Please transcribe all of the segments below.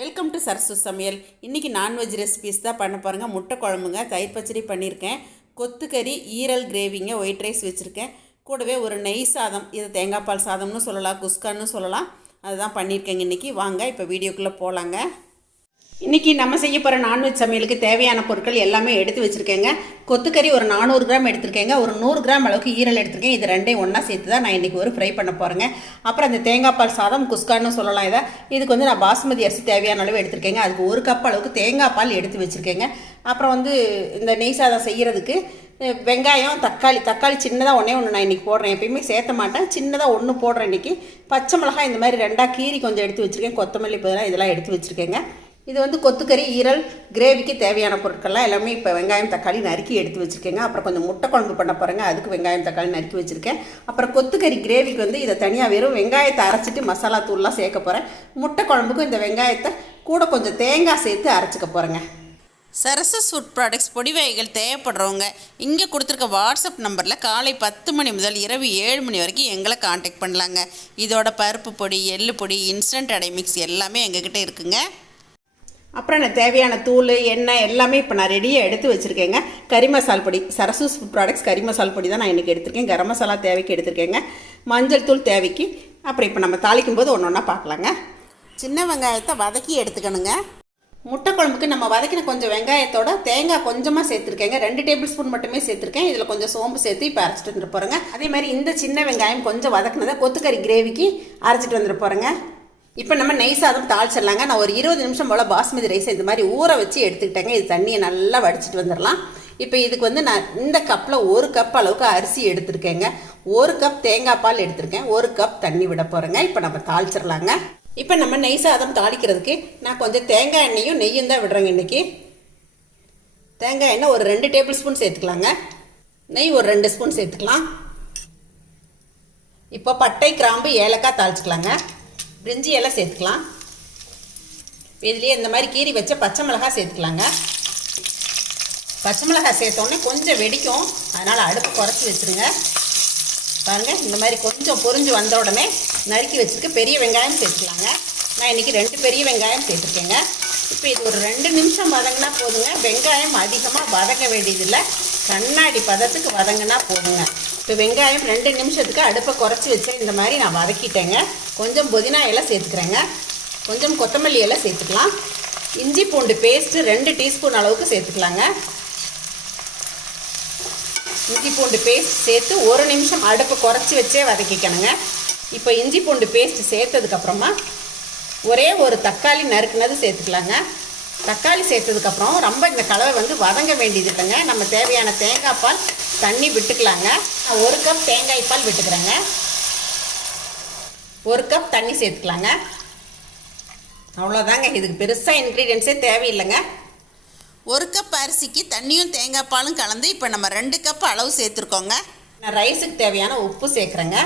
Welcome to Sarasu சமையல். இன்றைக்கி non veg recipes தான் பண்ண பாருங்கள். முட்டை குழம்புங்க, தயிர் பச்சடி பண்ணியிருக்கேன், கொத்துக்கறி, ஈரல் கிரேவிங்க, ஒயிட் ரைஸ் வச்சுருக்கேன். கூடவே ஒரு நெய் சாதம், இது தேங்காய் பால் சாதம்னு சொல்லலாம், குஸ்கான்னு சொல்லலாம். அதுதான் பண்ணியிருக்கேங்க இன்றைக்கி. வாங்க இப்போ வீடியோக்குள்ளே போகலாங்க. இன்றைக்கி நம்ம செய்ய போகிற நான்வெஜ் சமையலுக்கு தேவையான பொருட்கள் எல்லாமே எடுத்து வச்சுருக்கேங்க. கொத்துக்கறி ஒரு 400 கிராம் எடுத்துருக்கேங்க. ஒரு 100 கிராம் அளவுக்கு ஈரல் எடுத்துருக்கேன். இது ரெண்டையும் ஒன்றா சேர்த்து தான் நான் இன்றைக்கி ஒரு ஃப்ரை பண்ண போகிறேங்க. அப்புறம் அந்த தேங்காய் பால் சாதம், குஸ்கான்னு சொல்லலாம். இதுக்கு வந்து நான் பாஸ்மதி அரிசி தேவையான அளவு எடுத்துருக்கேங்க. அதுக்கு 1 கப் அளவுக்கு தேங்காய் பால் எடுத்து வச்சுருக்கேங்க. அப்புறம் வந்து இந்த நெய் சாதம் செய்கிறதுக்கு வெங்காயம், தக்காளி சின்னதாக ஒன்று நான் இன்றைக்கி போடுறேன். எப்பயுமே சேர்த்த மாட்டேன், சின்னதாக ஒன்று போடுறேன் இன்றைக்கி. பச்சை மிளகாய் இந்த மாதிரி 2 கீரி கொஞ்சம் எடுத்து வச்சுருக்கேன். கொத்தமல்லி பதிலாக இதெல்லாம் எடுத்து வச்சுருக்கேங்க. இது வந்து கொத்துக்கறி, ஈரல் கிரேவிக்கு தேவையான பொருட்கள்லாம் எல்லாமே இப்போ வெங்காயம், தக்காளி நறுக்கி எடுத்து வச்சுருக்கேங்க. அப்புறம் கொஞ்சம் முட்டை குழம்பு பண்ண போகிறேங்க, அதுக்கு வெங்காயம், தக்காளி நறுக்கி வச்சுருக்கேன். அப்புறம் கொத்துக்கறி கிரேவிக்கு வந்து இதை தனியாக வெறும் வெங்காயத்தை அரைச்சிட்டு மசாலா தூள்லாம் சேர்க்க போகிறேன். முட்டை குழம்புக்கும் இந்த வெங்காயத்தை கூட கொஞ்சம் தேங்காய் சேர்த்து அரைச்சிக்க போகிறேங்க. சரசு ஃபுட் ப்ராடக்ட்ஸ் பொடி வகைகள் தேவைப்படுறவங்க இங்கே கொடுத்துருக்க வாட்ஸ்அப் நம்பரில் காலை 10 மணி முதல் இரவு 7 மணி வரைக்கும் எங்களை காண்டாக்ட் பண்ணலாங்க. இதோட பருப்பு பொடி, எள்ளு பொடி, இன்ஸ்டன்ட் அடை மிக்ஸ் எல்லாமே எங்ககிட்ட இருக்குங்க. அப்புறம் நான் தேவையான தூள், எண்ணெய் எல்லாமே இப்போ நான் ரெடியாக எடுத்து வச்சுருக்கேங்க. கறி மசால் பொடி, சரசு ஃபுட் ப்ராடக்ட்ஸ் கறி மசால் பொடி தான் நான் இன்றைக்கி எடுத்திருக்கேன். கரம் மசாலா தேவைக்கு எடுத்திருக்கேங்க. மஞ்சள் தூள் தேவைக்கு. அப்புறம் இப்போ நம்ம தாளிக்கும் போது ஒன்று ஒன்றா பார்க்கலாங்க. சின்ன வெங்காயத்தை வதக்கி எடுத்துக்கணுங்க. முட்டை குழம்புக்கு நம்ம வதக்கின கொஞ்சம் வெங்காயத்தோட தேங்காய் கொஞ்சமாக சேர்த்துருக்கேங்க. 2 டேபிள் ஸ்பூன் மட்டுமே சேர்த்துருக்கேன். இதில் கொஞ்சம் சோம்பு சேர்த்து இப்போ அரைச்சிட்டு வந்துட்டு போகிறேங்க. அதே மாதிரி இந்த சின்ன வெங்காயம் கொஞ்சம் வதக்கினதை கொத்துக்கறி கிரேவிக்கு அரைச்சிட்டு வந்துட்டு போகிறேங்க. இப்போ நம்ம நெய் சாதம் தாளிச்சிடலாங்க. நான் ஒரு 20 நிமிஷம் போல் பாஸ்மதி ரைஸை இந்த மாதிரி ஊற வச்சு எடுத்துக்கிட்டேங்க. இது தண்ணியை நல்லா வடிச்சிட்டு வந்துடலாம். இப்போ இதுக்கு வந்து நான் இந்த கப்பில் 1 கப் அளவுக்கு அரிசி எடுத்துருக்கேங்க. 1 கப் தேங்காய் பால் எடுத்திருக்கேன். 1 கப் தண்ணி விட போகிறேங்க. இப்போ நம்ம தாளிச்சிடலாங்க. இப்போ நம்ம நெய் சாதம் தாளிக்கிறதுக்கு நான் கொஞ்சம் தேங்காய் எண்ணெயும் நெய்யும் தான் விடுறேங்க இன்றைக்கி. தேங்காய் எண்ணெய் ஒரு 2 டேபிள் ஸ்பூன் சேர்த்துக்கலாங்க. நெய் ஒரு 2 ஸ்பூன் சேர்த்துக்கலாம். இப்போ பட்டை, கிராம்பு, ஏலக்காய் தாளிச்சிக்கலாங்க. பிரிஞ்சி எல்லாம் சேர்த்துக்கலாம். இதுலேயே இந்த மாதிரி கீரி வச்ச பச்சை மிளகாய் சேர்த்துக்கலாங்க. பச்சை மிளகாய் சேர்த்தோடனே கொஞ்சம் வெடிக்கும், அதனால் அடுப்பு குறைச்சி வச்சுருங்க. பாருங்கள், இந்த மாதிரி கொஞ்சம் பொரிஞ்சு வந்த உடனே நறுக்கி வச்சுருக்க பெரிய வெங்காயம் சேர்த்துக்கலாங்க. நான் இன்றைக்கி 2 பெரிய வெங்காயம் சேர்த்துருக்கேங்க. இப்போ இது ஒரு 2 நிமிஷம் வதங்கினா போதுங்க. வெங்காயம் அதிகமாக வதங்க வேண்டியதில்லை, கண்ணாடி பதத்துக்கு வதங்கினா போதுங்க. இப்போ வெங்காயம் 2 நிமிஷத்துக்கு அடுப்பை குறைச்சி வச்சேன். இந்த மாதிரி நான் வதக்கிட்டேங்க. கொஞ்சம் புதினா இலை சேர்த்துக்கிறேங்க. கொஞ்சம் கொத்தமல்லி இலை சேர்த்துக்கலாம். இஞ்சி பூண்டு பேஸ்ட்டு 2 டீஸ்பூன் அளவுக்கு சேர்த்துக்கலாங்க. இஞ்சி பூண்டு பேஸ்ட் சேர்த்து 1 நிமிஷம் அடுப்பை குறைச்சி வச்சே வதக்கிக்கணுங்க. இப்போ இஞ்சி பூண்டு பேஸ்ட் சேர்த்ததுக்கப்புறமா ஒரே ஒரு தக்காளி நறுக்குனது சேர்த்துக்கலாங்க. தக்காளி சேர்த்ததுக்கப்புறம் ரொம்ப இந்த கலவை வந்து வதங்க வேண்டியது இல்லைங்க. நம்ம தேவையான தேங்காய் பால் தண்ணி விட்டுக்கலாங்க. நான் 1 கப் தேங்காய் பால் விட்டுக்கிறேங்க. 1 கப் தண்ணி சேர்த்துக்கலாங்க. அவ்வளோதாங்க. இதுக்கு பெருசாக இன்க்ரீடியன்ஸே தேவையில்லைங்க. 1 கப் அரிசிக்கு தண்ணியும் தேங்காய் பாலும் கலந்து இப்போ நம்ம 2 கப் அளவு சேர்த்துருக்கோங்க. நான் ரைஸுக்கு தேவையான உப்பு சேர்க்குறேங்க.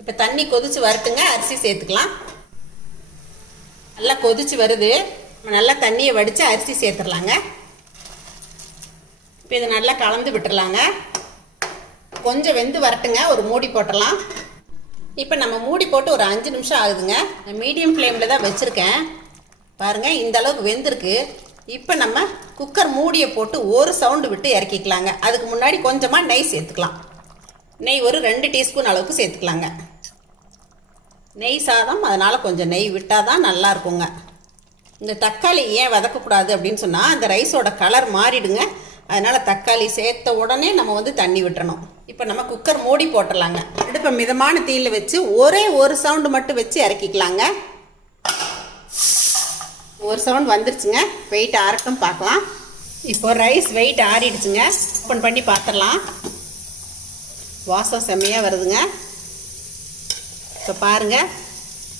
இப்போ தண்ணி கொதிச்சு வரட்டுங்க, அரிசி சேர்த்துக்கலாம். நல்லா கொதிச்சு வருது. நல்லா தண்ணியை வடித்து அரிசி சேர்த்துடலாங்க. இப்போ இதை நல்லா கலந்து விட்டுடலாங்க. கொஞ்சம் வெந்து வரட்டுங்க, ஒரு மூடி போட்டுடலாம். இப்போ நம்ம மூடி போட்டு ஒரு 5 நிமிஷம் ஆகுதுங்க. மீடியம் ஃப்ளேமில் தான் வச்சுருக்கேன். பாருங்கள், இந்த அளவுக்கு வெந்திருக்கு. இப்போ நம்ம குக்கர் மூடியை போட்டு ஒரு சவுண்டு விட்டு இறக்கிக்கலாங்க. அதுக்கு முன்னாடி கொஞ்சமாக நெய் சேர்த்துக்கலாம். நெய் ஒரு 2 டீஸ்பூன் அளவுக்கு சேர்த்துக்கலாங்க. நெய் சாதம், அதனால் கொஞ்சம் நெய் விட்டால் தான் நல்லா இருக்குங்க. இந்த தக்காளி ஏன் வதக்கக்கூடாது அப்படின்னு சொன்னால் அந்த ரைஸோட கலர் மாறிடுங்க. அதனால் தக்காளி சேர்த்த உடனே நம்ம வந்து தண்ணி விட்டுறணும். இப்போ நம்ம குக்கர் மூடி போட்டுடலாங்க. அடுப்பை மிதமான தீயில் வச்சு ஒரே ஒரு சவுண்டு மட்டும் வச்சு இறக்கிக்கலாங்க. ஒரு சவுண்ட் வந்துருச்சுங்க. வெயிட் ஆறட்டும், பார்க்கலாம். இப்போ ரைஸ் வெயிட் ஆறிடுச்சுங்க. ஓப்பன் பண்ணி பார்த்துடலாம். வாசம் செம்மையாக வருதுங்க. இப்போ பாருங்கள்,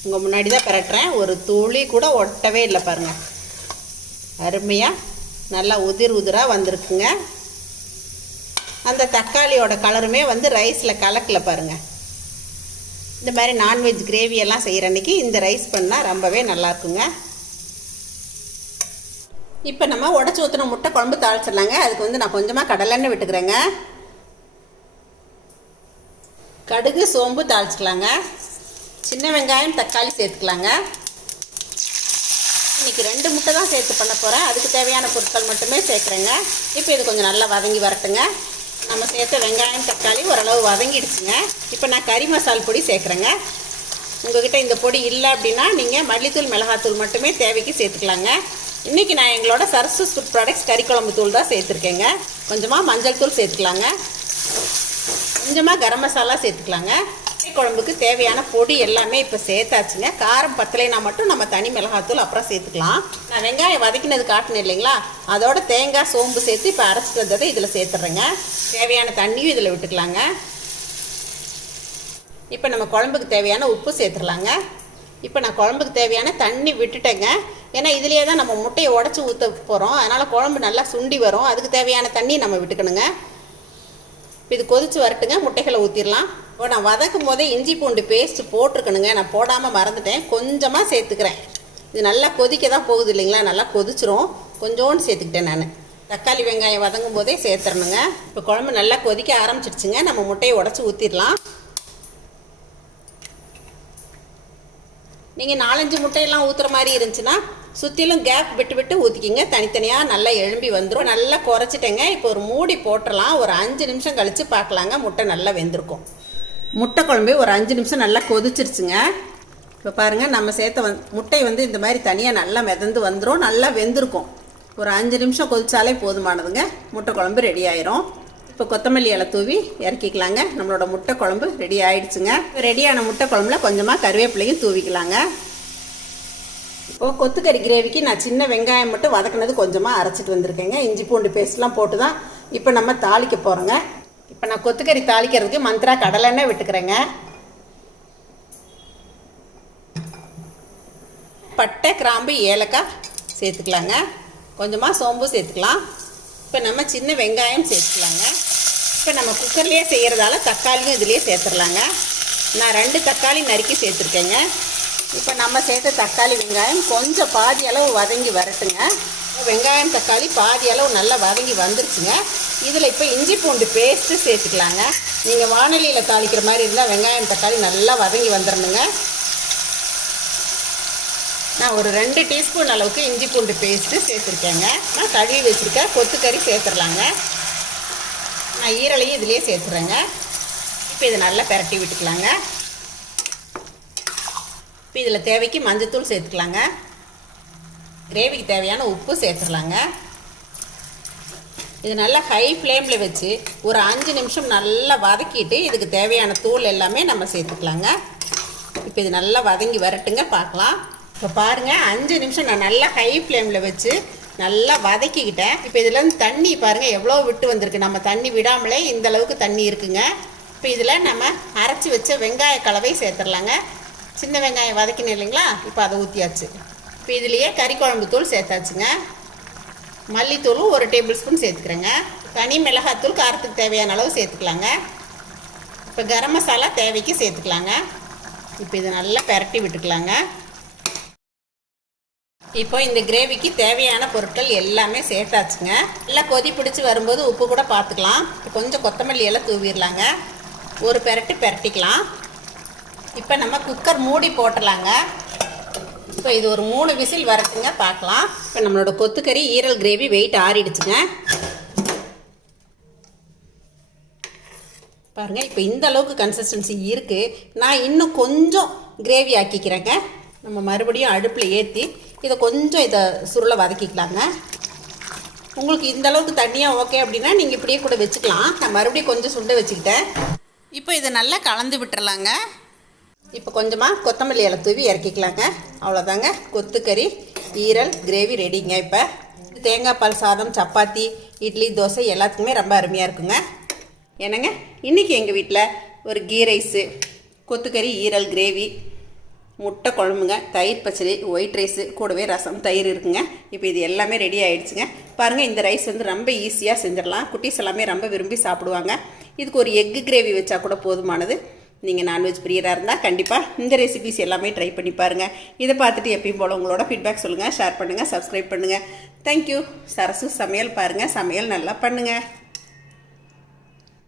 உங்கள் முன்னாடி தான் பரட்டுறேன். ஒரு துளி கூட ஒட்டவே இல்லை பாருங்கள். அருமையாக நல்லா உதிராக வந்திருக்குங்க. அந்த தக்காளியோட கலருமே வந்து ரைஸில் கலக்கல பாருங்கள். இந்த மாதிரி நான்வெஜ் கிரேவியெல்லாம் செய்கிற அன்றைக்கி இந்த ரைஸ் பண்ணால் ரொம்பவே நல்லாயிருக்குங்க. இப்போ நம்ம உடச்சி ஊற்றின முட்டை குழம்பு தாளிச்சிடலாங்க. அதுக்கு வந்து நான் கொஞ்சமாக கடலெண்ணெய் விட்டுக்கிறேங்க. கடுகு, சோம்பு தாளிச்சிக்கலாங்க. சின்ன வெங்காயம், தக்காளி சேர்த்துக்கலாங்க. இன்றைக்கி 2 முட்டை தான் சேர்த்து பண்ண போகிறேன். அதுக்கு தேவையான பொருட்கள் மட்டுமே சேர்க்குறேங்க. இப்போ இது கொஞ்சம் நல்லா வதங்கி வரட்டுங்க. நம்ம சேர்த்த வெங்காயம் தக்காளி ஓரளவு வதங்கிடுச்சுங்க. இப்போ நான் கறி மசால் பொடி சேர்க்குறேங்க. உங்கள்கிட்ட இந்த பொடி இல்லை அப்படின்னா நீங்கள் மல்லித்தூள் மிளகாத்தூள் மட்டுமே தேவைக்கு சேர்த்துக்கலாங்க. இன்றைக்கி நான் எங்களோட சரசஸ் ஃபுட் ப்ராடக்ட்ஸ் கறி குழம்பு தூள் தான் சேர்த்துருக்கேங்க. கொஞ்சமாக மஞ்சள் தூள் சேர்த்துக்கலாங்க. கொஞ்சமாக கரம் மசாலா சேர்த்துக்கலாங்க. கறி குழம்புக்கு தேவையான பொடி எல்லாமே இப்போ சேர்த்தாச்சுங்க. காரம் பத்தலைனா மட்டும் நம்ம தனி மிளகாத்தூள் அப்புறம் சேர்த்துக்கலாம். நான் வெங்காயம் வதக்கினது காட்டினேன் இல்லைங்களா, அதோட தேங்காய் சோம்பு சேர்த்து இப்போ அரைச்சிட்டு வந்ததை இதில் சேர்த்துட்றேங்க. தேவையான தண்ணியும் இதில் விட்டுக்கலாங்க. இப்போ நம்ம குழம்புக்கு தேவையான உப்பு சேர்த்துடலாங்க. இப்போ நான் குழம்புக்கு தேவையான தண்ணி விட்டுட்டேங்க. ஏன்னா இதுலேயே தான் நம்ம முட்டையை உடச்சி ஊற்ற போகிறோம். அதனால் குழம்பு நல்லா சுண்டி வரும். அதுக்கு தேவையான தண்ணி நம்ம விட்டுக்கணுங்க. இப்போ இது கொதித்து வரட்டுங்க. முட்டைகளை ஊற்றிடலாம். இப்போ நான் வதக்கும் போதே இஞ்சி பூண்டு பேஸ்ட்டு போட்டிருக்கணுங்க. நான் போடாமல் மறந்துட்டேன். கொஞ்சமாக சேர்த்துக்கிறேன். இது நல்லா கொதிக்க தான் போகுது இல்லைங்களா, நல்லா கொதிச்சிரும். கொஞ்சோண்டு சேர்த்துக்கிட்டேன் நான். தக்காளி வெங்காயம் வதங்கும் போதே சேர்த்துறணுங்க. இப்போ குழம்பு நல்லா கொதிக்க ஆரம்பிச்சிடுச்சுங்க. நம்ம முட்டையை உடச்சி ஊற்றிடலாம். நீங்கள் 4-5 முட்டையெல்லாம் ஊற்றுற மாதிரி இருந்துச்சுன்னா சுற்றிலும் கேப் விட்டு விட்டு ஊற்றிக்கிங்க. தனித்தனியாக நல்லா எழும்பி வந்துடும். நல்லா குறைச்சிட்டேங்க. இப்போ ஒரு மூடி போட்டுடலாம். ஒரு 5 நிமிஷம் கழித்து பார்க்கலாங்க. முட்டை நல்லா வெந்திருக்கும். முட்டை குழம்பு ஒரு 5 நிமிஷம் நல்லா கொதிச்சிருச்சுங்க. இப்போ பாருங்கள், நம்ம சேர்த்த முட்டை இந்த மாதிரி தனியாக நல்லா மிதந்து வந்துடும். நல்லா வெந்திருக்கும். ஒரு 5 நிமிஷம் கொதிச்சாலே போதுமானதுங்க. முட்டை குழம்பு ரெடி ஆயிரும். இப்போ கொத்தமல்லி இலை தூவி இறக்கிக்கலாங்க. நம்மளோட முட்டை குழம்பு ரெடி ஆயிடுச்சுங்க. ரெடியான முட்டை குழம்புல கொஞ்சமாக கருவேப்பிலையும் தூவிக்கலாங்க. இப்போது கொத்துக்கறி கிரேவிக்கு நான் சின்ன வெங்காயம் மட்டும் வதக்கினது கொஞ்சமாக அரைச்சிட்டு வந்திருக்கேங்க. இஞ்சி பூண்டு பேஸ்ட்லாம் போட்டு தான் இப்போ நம்ம தாளிக்க போகிறோங்க. இப்போ நான் கொத்துக்கறி தாளிக்கிறதுக்கு மந்த்ரா கடலெண்ணெய் விட்டுக்கிறேங்க. பட்டை கிராம்பு ஏலக்காய் சேர்த்துக்கலாங்க. கொஞ்சமாக சோம்பு சேர்த்துக்கலாம். இப்போ நம்ம சின்ன வெங்காயம் சேர்த்துக்கலாங்க. இப்போ நம்ம குக்கர்லேயே செய்கிறதால தக்காளியும் இதிலே சேர்த்துடலாங்க. நான் 2 தக்காளி நறுக்கி சேர்த்துருக்கேங்க. இப்போ நம்ம சேர்த்த தக்காளி வெங்காயம் கொஞ்சம் பாதி அளவு வதங்கி வரட்டுங்க. வெங்காயம் தக்காளி பாதி அளவு நல்லா வதங்கி வந்துருச்சுங்க. இதில் இப்போ இஞ்சி பூண்டு பேஸ்ட்டு சேர்த்துக்கலாங்க. நீங்கள் வானலியில் தாளிக்கிற மாதிரி இருந்தால் வெங்காயம் தக்காளி நல்லா வதங்கி வந்துடணுங்க. நான் ஒரு 2 டீஸ்பூன் அளவுக்கு இஞ்சி பூண்டு பேஸ்ட்டு சேர்த்துருக்கேங்க. நான் கழுவி வச்சுருக்கேன் கொத்துக்கறி சேர்த்துடலாங்க. நான் ஈரலையும் இதிலே சேர்த்துறேங்க. இப்போ இதை நல்லா பெரட்டி விட்டுக்கலாங்க. இப்போ இதில் தேவைக்கு மஞ்சத்தூள் சேர்த்துக்கலாங்க. கிரேவிக்கு தேவையான உப்பு சேர்த்துடலாங்க. இது நல்லா ஹை ஃப்ளேமில் வச்சு ஒரு 5 நிமிஷம் நல்லா வதக்கிட்டு இதுக்கு தேவையான தூள் எல்லாமே நம்ம சேர்த்துக்கலாங்க. இப்போ இது நல்லா வதங்கி வரட்டுங்க, பார்க்கலாம். இப்போ பாருங்கள், 5 நிமிஷம் நான் நல்லா ஹை ஃப்ளேமில் வச்சு நல்லா வதக்கிக்கிட்டேன். இப்போ இதுலேருந்து தண்ணி பாருங்கள் எவ்வளோ விட்டு வந்திருக்கு. நம்ம தண்ணி விடாமலே இந்த அளவுக்கு தண்ணி இருக்குங்க. இப்போ இதில் நம்ம அரைச்சி வச்ச வெங்காய கலவை சேர்த்துடலாங்க. சின்ன வெங்காயம் வதக்கினேன் இல்லைங்களா, இப்போ அதை ஊற்றியாச்சு. இப்போ இதுலேயே கறி குழம்பு தூள் சேர்த்தாச்சுங்க. மல்லித்தூளும் 1 டேபிள் ஸ்பூன் சேர்த்துக்கிறேங்க. தனி மிளகாத்தூள் காரத்துக்கு தேவையான அளவு சேர்த்துக்கலாங்க. இப்போ கரம் மசாலா தேவைக்கு சேர்த்துக்கலாங்க. இப்போ இதை நல்லா பெரட்டி விட்டுக்கலாங்க. இப்போ இந்த கிரேவிக்கு தேவையான பொருட்கள் எல்லாமே சேர்த்தாச்சுங்க. நல்லா கொதி பிடிச்சி வரும்போது உப்பு கூட பார்த்துக்கலாம். கொஞ்சம் கொத்தமல்லி எல்லாம் தூவிடலாங்க. ஒரு பெரட்டு பெரட்டிக்கலாம். இப்போ நம்ம குக்கர் மூடி போட்டுடலாங்க. இப்போ இது ஒரு 3 விசில் வரட்டுங்க, பார்க்கலாம். இப்போ நம்மளோட கொத்துக்கறி ஈரல் கிரேவி வெயிட் ஆறிடுச்சுங்க. பாருங்கள், இப்போ இந்த அளவுக்கு கன்சிஸ்டன்சி இருக்குது. நான் இன்னும் கொஞ்சம் கிரேவி ஆக்கிக்கிறேங்க. நம்ம மறுபடியும் அடுப்பில் ஏற்றி இதை கொஞ்சம் சுருளை வதக்கிக்கலாங்க. உங்களுக்கு இந்த அளவுக்கு தண்ணியாக ஓகே அப்படின்னா நீங்கள் இப்படியே கூட வச்சுக்கலாம். நான் மறுபடியும் கொஞ்சம் சுண்ட வச்சுக்கிட்டேன். இப்போ இதை நல்லா கலந்து விட்டுறலாங்க. இப்போ கொஞ்சமாக கொத்தமல்லி இலை தூவி இறக்கிக்கலாங்க. அவ்வளோதாங்க, கொத்துக்கறி ஈரல் கிரேவி ரெடிங்க. இப்போ தேங்காய் பால் சாதம், சப்பாத்தி, இட்லி, தோசை எல்லாத்துக்குமே ரொம்ப அருமையாக இருக்குங்க. என்னங்க, இன்றைக்கி எங்கள் வீட்டில் ஒரு கீ ரைஸு, கொத்துக்கறி ஈரல் கிரேவி, முட்டை குழம்புங்க, தயிர் பச்சடி, ஒயிட் ரைஸு, கூடவே ரசம், தயிர் இருக்குங்க. இப்போ இது எல்லாமே ரெடி ஆகிடுச்சுங்க. பாருங்கள், இந்த ரைஸ் ரொம்ப ஈஸியாக செஞ்சிடலாம். குட்டீஸ் எல்லாமே ரொம்ப விரும்பி சாப்பிடுவாங்க. இதுக்கு ஒரு எக்கு கிரேவி வச்சா கூட போதுமானது. நீங்கள் நான்வெஜ் பிரியராக இருந்தால் கண்டிப்பாக இந்த ரெசிபிஸ் எல்லாமே ட்ரை பண்ணி பாருங்கள். இதை பார்த்துட்டு எப்பயும் போல் உங்களோட ஃபீட்பேக் சொல்லுங்கள், ஷேர் பண்ணுங்கள், சப்ஸ்கிரைப் பண்ணுங்கள். தேங்க்யூ. சரசு சமையல் பாருங்கள், சமையல் நல்லா பண்ணுங்கள்.